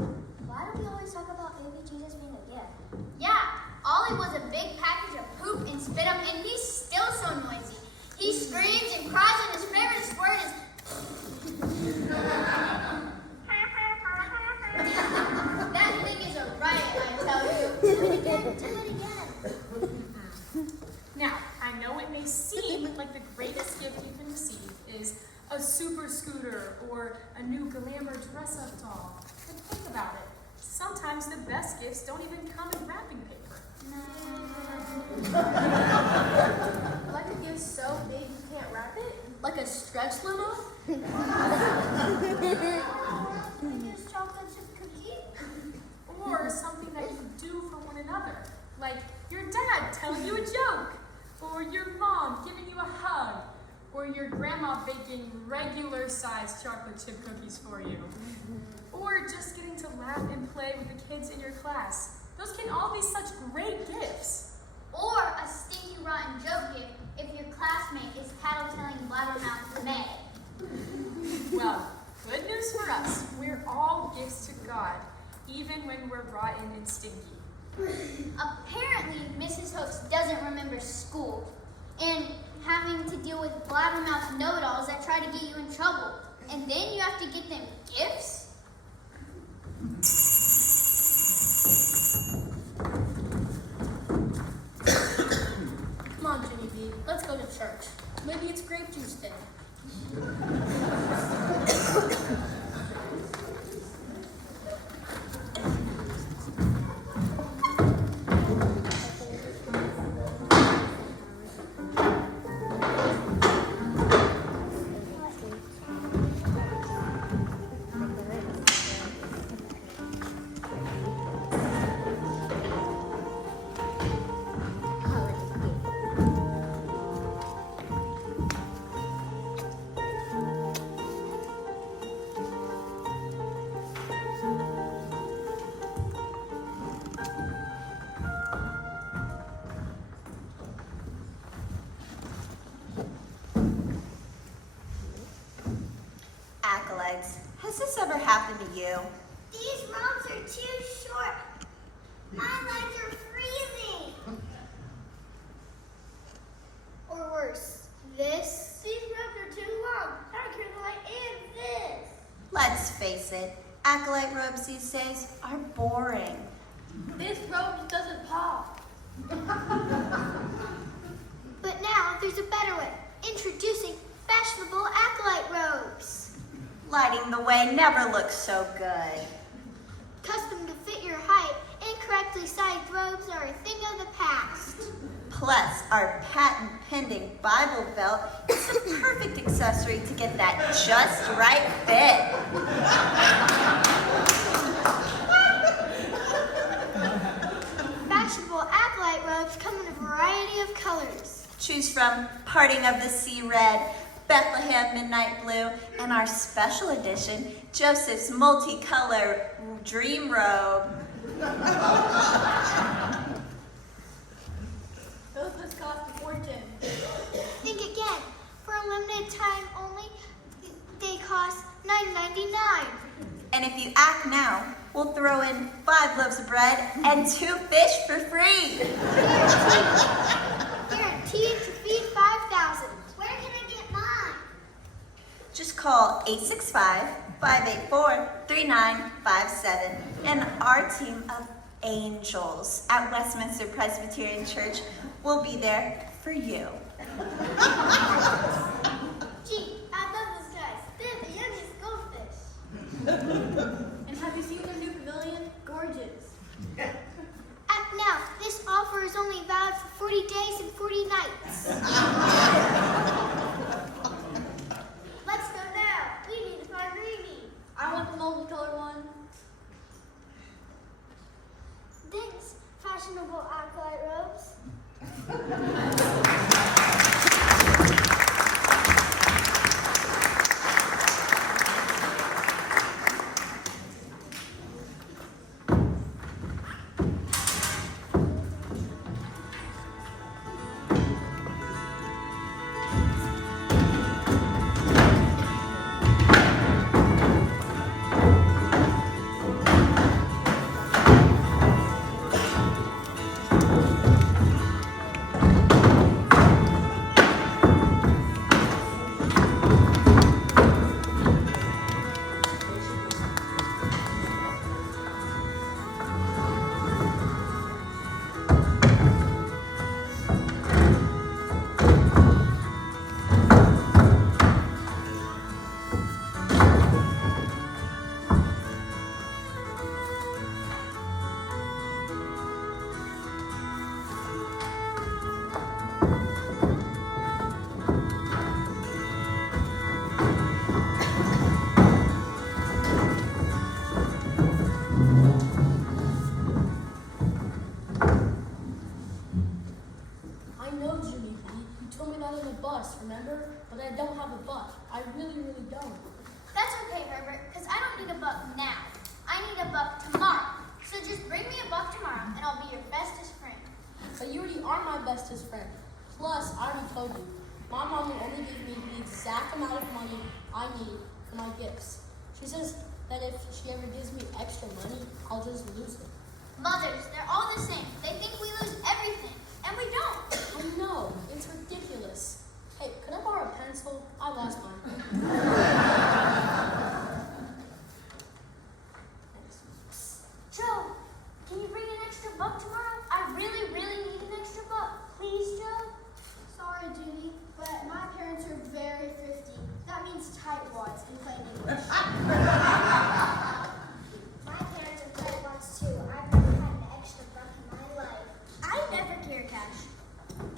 Why do we always talk about baby Jesus being a gift? Yeah, Ollie was a big package of poop and spit up, and he's still so noisy. He screams and cries, and his favorite word is that thing is a riot, I tell you. Do it again. Now, I know it may seem like the greatest gift you can receive is a super scooter or a new glamour dress-up doll. But think about it. Sometimes the best gifts don't even come in wrapping paper. Like a gift so big you can't wrap it? Like a stretch limo? We use chocolate chip cookie. Or something that you do for one another. Like your dad telling you a joke. Or your mom giving you a hug. Or your grandma baking regular-sized chocolate chip cookies for you. Or just getting to laugh and play with the kids in your class. Those can all be such great gifts. Or a stinky rotten joke gift if your classmate is tattletelling blabbermouth Meg. Well, good news for us. We're all gifts to God, even when we're rotten and stinky. Apparently, Mrs. Hooks doesn't remember school and having to deal with blabbermouth know-it-alls that try to get you in trouble. And then you have to get them gifts? Come on, Junie B. Let's go to church. Maybe it's grape juice day. Has this ever happened to you? These robes are too short. My legs are freezing. Or worse, this? These robes are too long. How can I end this? Let's face it, acolyte robes these days are boring. This robe doesn't pop. But now there's a better way. Introducing fashionable acolyte robes. Lighting the way never looks so good. Custom to fit your height, incorrectly sized robes are a thing of the past. Plus, our patent-pending Bible belt is the perfect accessory to get that just right fit. Fashionable acolyte robes come in a variety of colors. Choose from Parting of the Sea Red, Bethlehem Midnight Blue, and our special edition, Joseph's multicolor dream robe. Those just cost a fortune. Think again. For a limited time only, they cost $9.99. And if you act now, we'll throw in 5 loaves of bread and 2 fish for free. Guaranteed to feed 5,000. Where can I get mine? Just call 865-584-3957, and our team of angels at Westminster Presbyterian Church will be there for you. Gee, I love those guys. They're the youngest goldfish. And have you seen their new pavilion? Gorgeous. Act now. This offer is only valid for 40 days and 40 nights. Let's go now. We need to find Ruby. I want the multicolored one. Thanks, fashionable acolyte robes. I know, Junie. You told me that on the bus, remember? But I don't have a buck. I really, really don't. That's okay, Herbert, because I don't need a buck now. I need a buck tomorrow. So just bring me a buck tomorrow, and I'll be your bestest friend. But you already are my bestest friend. Plus, I already told you, my mom will only give me the exact amount of money I need for my gifts. She says that if she ever gives me extra money, I'll just lose it. Mothers, they're all the same. They think we lose everything, and we don't. I know, it's ridiculous. Hey, could I borrow a pencil? I lost mine. Thanks. Joe, can you bring an extra buck tomorrow? I really, really need an extra buck. Please, Joe? Sorry, Junie, but my parents are very thrifty. That means tightwads in plain English. My parents are great ones too. I've never had an extra buck in my life. I never carry cash.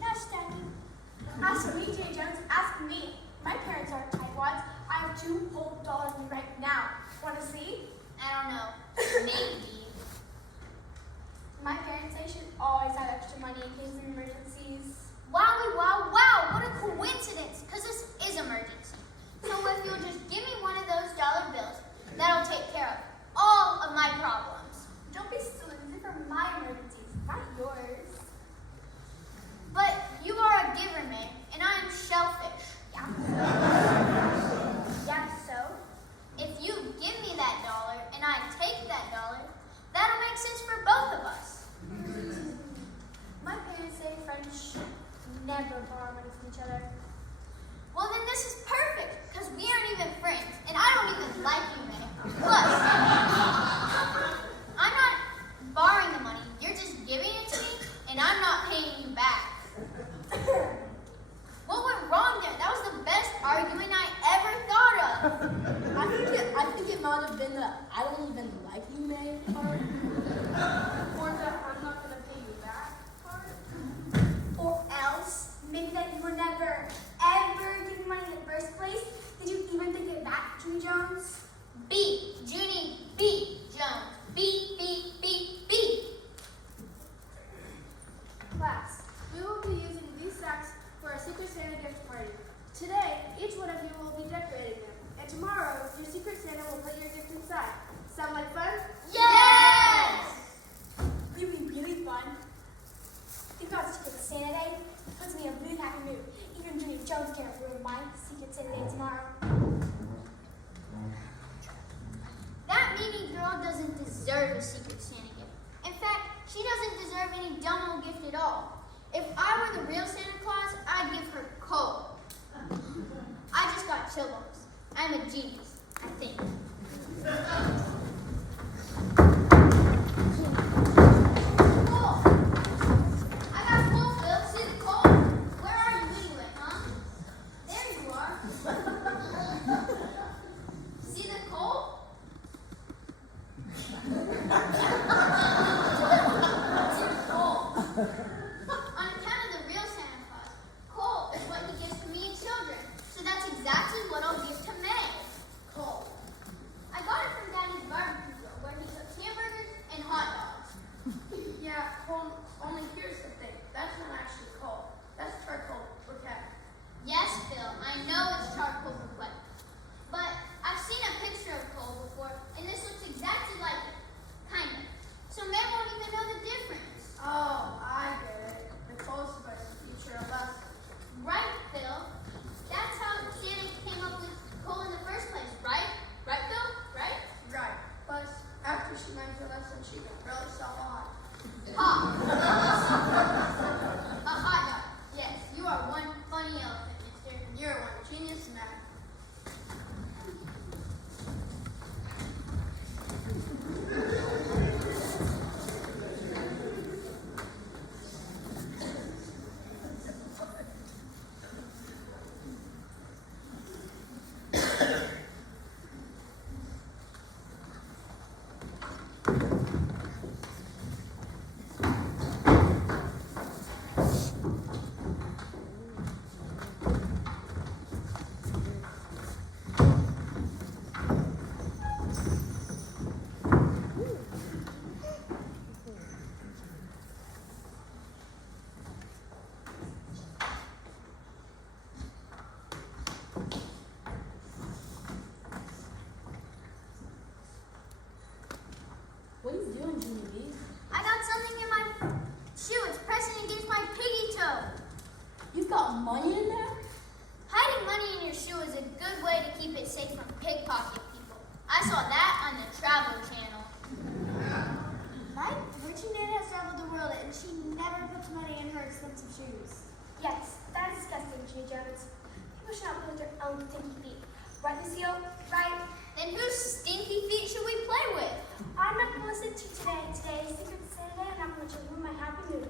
Cash stacking. Ask me, Jay Jones. Ask me. My parents aren't tightwads. I have $2 whole dollars in me right now. Want to see? I don't know. Maybe. My parents say you should always have extra money in case of emergencies. Wowie, wow, wow. What a coincidence. Because this is emergency. So if you'll just give me one of those dollar bills, that'll take care of all of my problems. Don't be silly. These are for my emergencies, not yours. But you are a giver, man, and I am shellfish. Yeah. Yeah, so? If you give never borrow money from each other. Well, then this is perfect, because we aren't even friends, and I don't even like you, May. Plus, I'm not borrowing the money, you're just giving it to me, and I'm not paying you back. What went wrong there? That was the best argument I ever thought of. I think it might have been that I don't even like you, May, part. Or that I'm not gonna pay you back part. Or else, maybe that you were never, ever given money in the first place. Did you even think of that, Junie Jones? B, Junie, B, Jones. B, B, B, B. Class, we will be using these sacks for a Secret Santa gift party. Today, each one of you will be decorating them, and tomorrow, your Secret Santa will put your gift inside. Sound like fun? Yes! It would be really fun. Think about Secret Santa Day. Puts me in a really happy mood. Even Junie Jones can't ruin my Secret Santa Day tomorrow. That meanie girl doesn't deserve a Secret Santa gift. In fact, she doesn't deserve any dumb old gift at all. If I were the real Santa Claus, I'd give her coal. I just got chill bumps. I'm a genius, I think. Coal! I got coal, Phil. See the coal? Where are you anyway, huh? There you are. See the coal? On account of the real Santa Claus, coal is what he gives to me and children. So that's exactly what I'll give to May. Coal. I got it from Daddy's barbecue grill, where he cooks hamburgers and hot dogs. Yeah, coal, only here's the thing. That's not actually coal. That's charcoal briquette. Yes, Phil, I know it's charcoal briquette. But I've seen a picture of coal before, and this looks exactly like it. Kind of. So May won't even know the difference. Oh, I get it. The coal's supposed to feature a lesson. Right, Phil? That's how Santa came up with coal in the first place, right? Right, Phil? Right? Right. Plus, after she learns her lesson, she can really sell a lot. Hot. A hot dog. Yes, you are one funny elephant, mister. You're one genius man. What are you doing, Junie B? I got something in my shoe. It's pressing against my piggy toe. You've got money in there? Hiding money in your shoe is a good way to keep it safe from pickpocket people. I saw that on the Travel Channel. My Virgin Nana has traveled the world and she never puts money in her expensive shoes. Yes, that is disgusting, Junie Jones. People should not play with their own stinky feet. Right, Lucille? Right? Then whose stinky feet should we play with? I'm not going to listen to you today. Today is Secret Santa and I'm going to ruin my happy mood.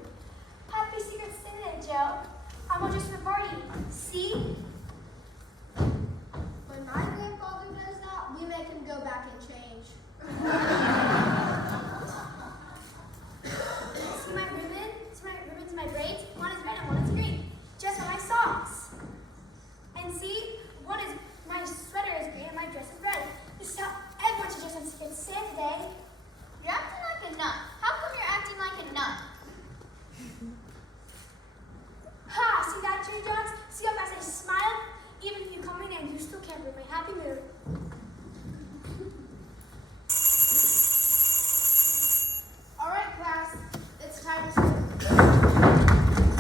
Happy Secret Santa, Joe. I'm going to just the party. See? When my grandfather does that, we make him go back and change. See my ribbon? See my ribbons and my braids? One is red and one is green. Just like my socks. And see? One is, my sweater is green and my dress is red. This is how everyone should dress on Secret Santa Day. You're acting like a nut. How come you're acting like a nut? Ha! See that, Junie Jones? See how fast I smile? Even if you come in and you still can't ruin my happy mood. All right, class. It's time to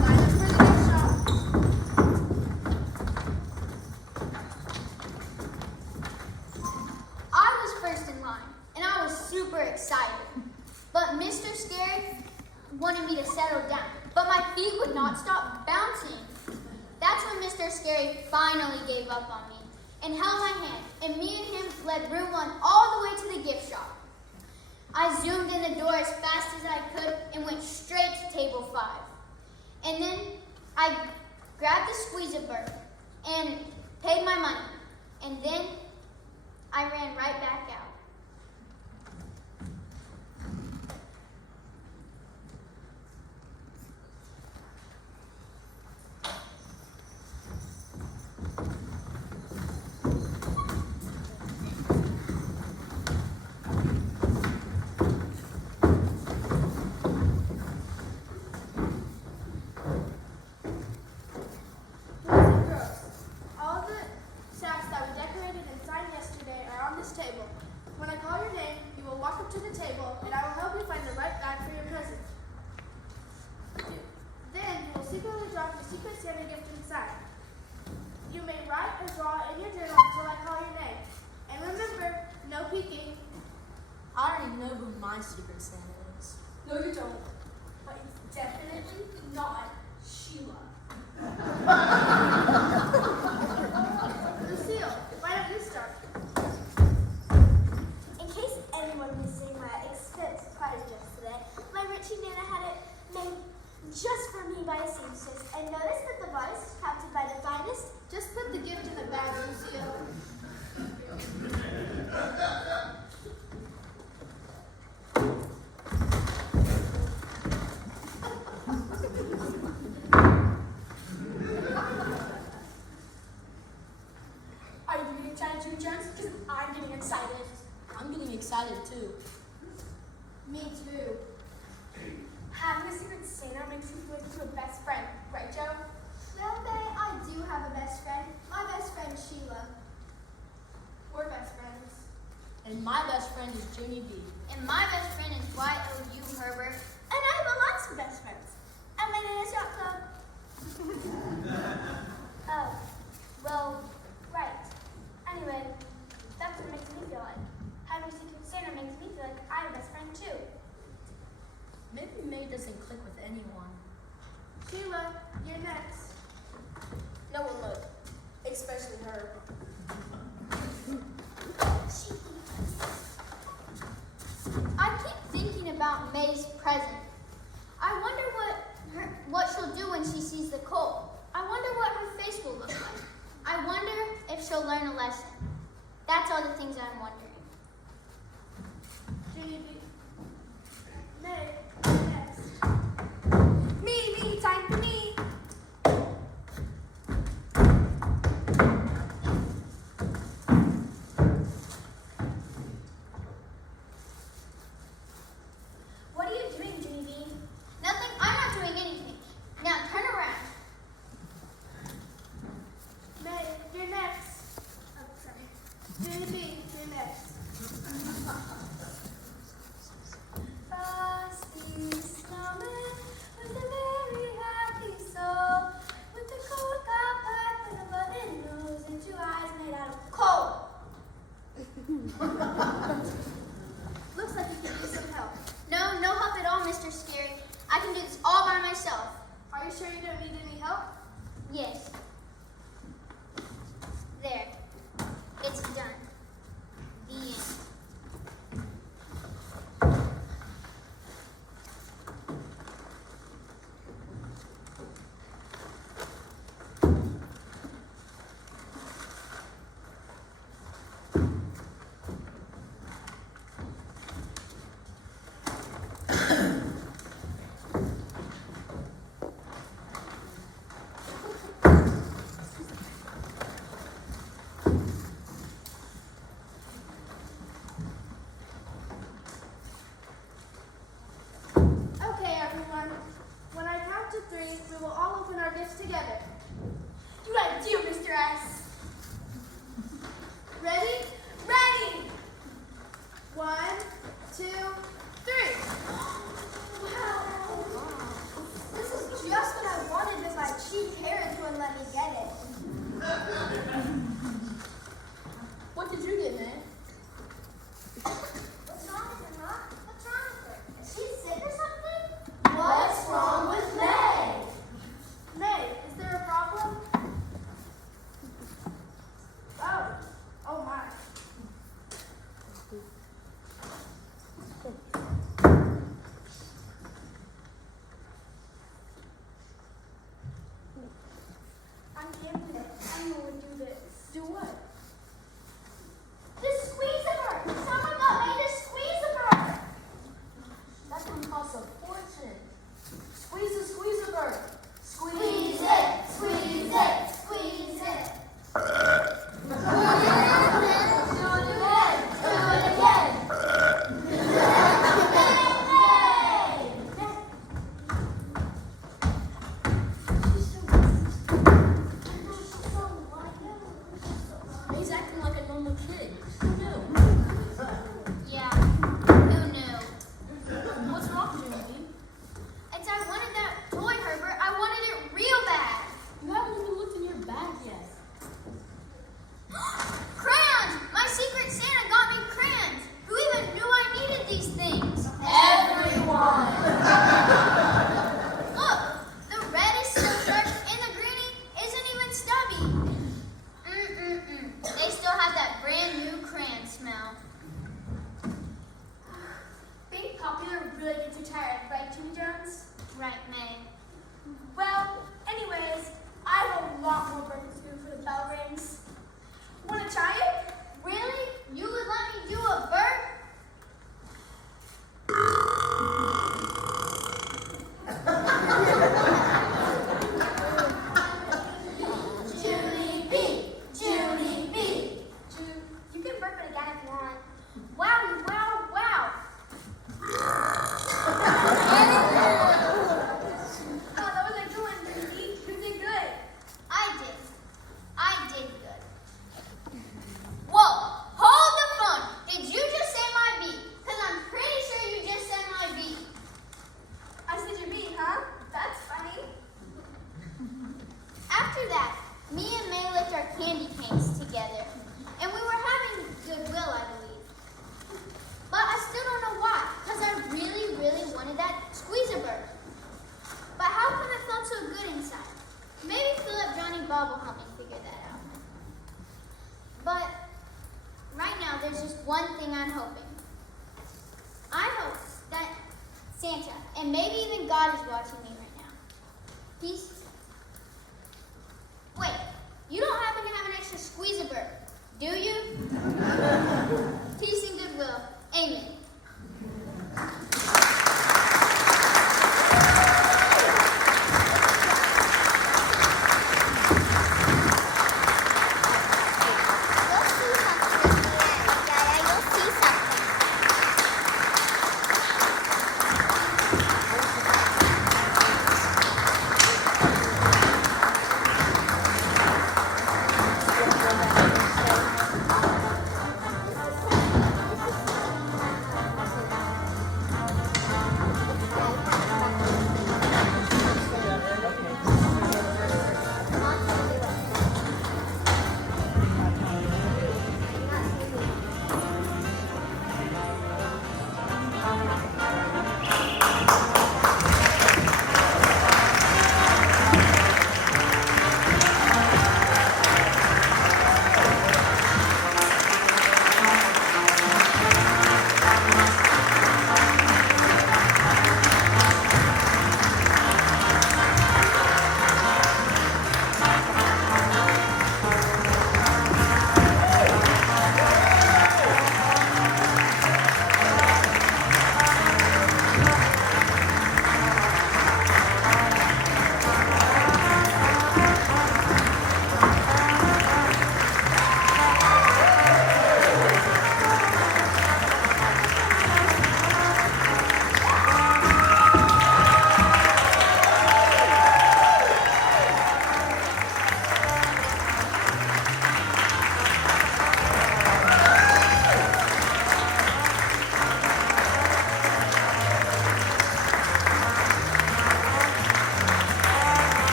line up for the gift shop. I was first in line, and I was super excited. But Mr. Scary wanted me to settle down. But but my feet would not stop bouncing. That's when Mr. Scary finally gave up on me and held my hand, and me and him led room 1 all the way to the gift shop. I zoomed in the door as fast as I could and went straight to table 5. And then I grabbed the squeeze-a-bird and paid my money. And then I ran right back out. I already know who my secret Santa is. No, you don't. But it's definitely not Sheila. Lucille, why don't you start? In case anyone missing my expense party yesterday, my Richie Nana had it made just for me by a seamstress, and noticed that the bodice is crafted by the finest. Just put the gift in the bag, Lucille. Are you getting excited too, Jones? Because I'm getting excited. I'm getting excited too. Me too. Having a secret Santa makes you feel like you're a best friend, right, Joe? Well, May, I do have a best friend. My best friend, Sheila. We're best friends. And my best friend is Junie B. And my best friend is Y.O.U. Herbert. And I have lots of best friends. And my name is Yacht Club. Oh, well, right. Anyway, that's what it makes me feel like. Having a secret Santa makes me feel like I have a best friend too. Maybe May doesn't click with anyone. Sheila, you're next. No one would. Especially her. I keep thinking about May's present. I wonder what she'll do when she sees the coal. I wonder what her face will look like. I wonder if she'll learn a lesson. That's all the things I'm wondering. May, next. Me, time for me. What are you doing, Junie B? Nothing. I'm not doing anything. Now turn around. May, you're next. Oh, sorry. Junie B, you're next. Frosty snowman with a very happy soul, with a cold cob pipe and a button nose and 2 eyes made out of coal. Looks like you could use some help. No help at all, Mr. Scary. I can do this all by myself. Are you sure you don't need any help? Yes. There. It's done. The end. that, me and May licked our candy canes together, and we were having goodwill, I believe. But I still don't know why, because I really, really wanted that squeeze-a-bird. But how come it felt so good inside? Maybe Philip, Johnny, Bob will help me figure that out. But right now, there's just one thing I'm hoping. I hope that Santa, and maybe even God, is watching me right now. Wait, you don't happen to have an extra squeeze-a-bird, do you? Peace and goodwill. Amen.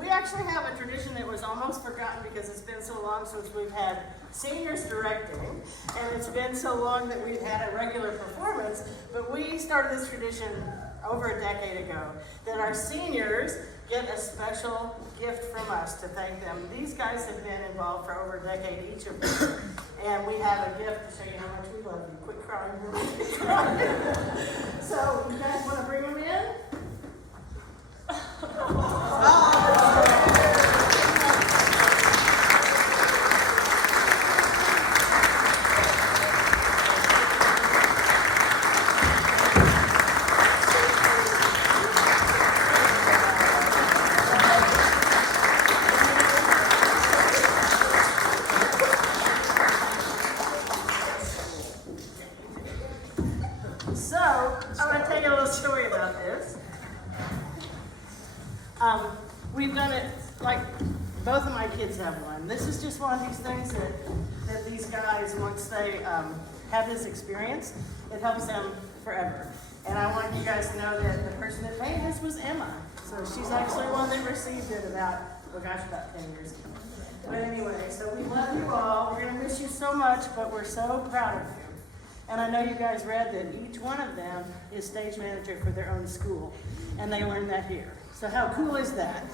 We actually have a tradition that was almost forgotten because it's been so long since we've had seniors directing, and it's been so long that we've had a regular performance, but we started this tradition over a decade ago, that our seniors get a special gift from us to thank them. These guys have been involved for over a decade, each of them, and we have a gift to show you how much we love you. Quit crying, quit crying. So, you guys want to bring them in? So, I'm going to tell you a little story about this. We've done it, like, both of my kids have one. This is just one of these things that these guys, once they have this experience, it helps them forever. And I want you guys to know that the person that made this was Emma. So she's actually one that received it about 10 years ago. But anyway, so we love you all. We're going to miss you so much, but we're so proud of you. And I know you guys read that each one of them is stage manager for their own school. And they learned that here. So how cool is that?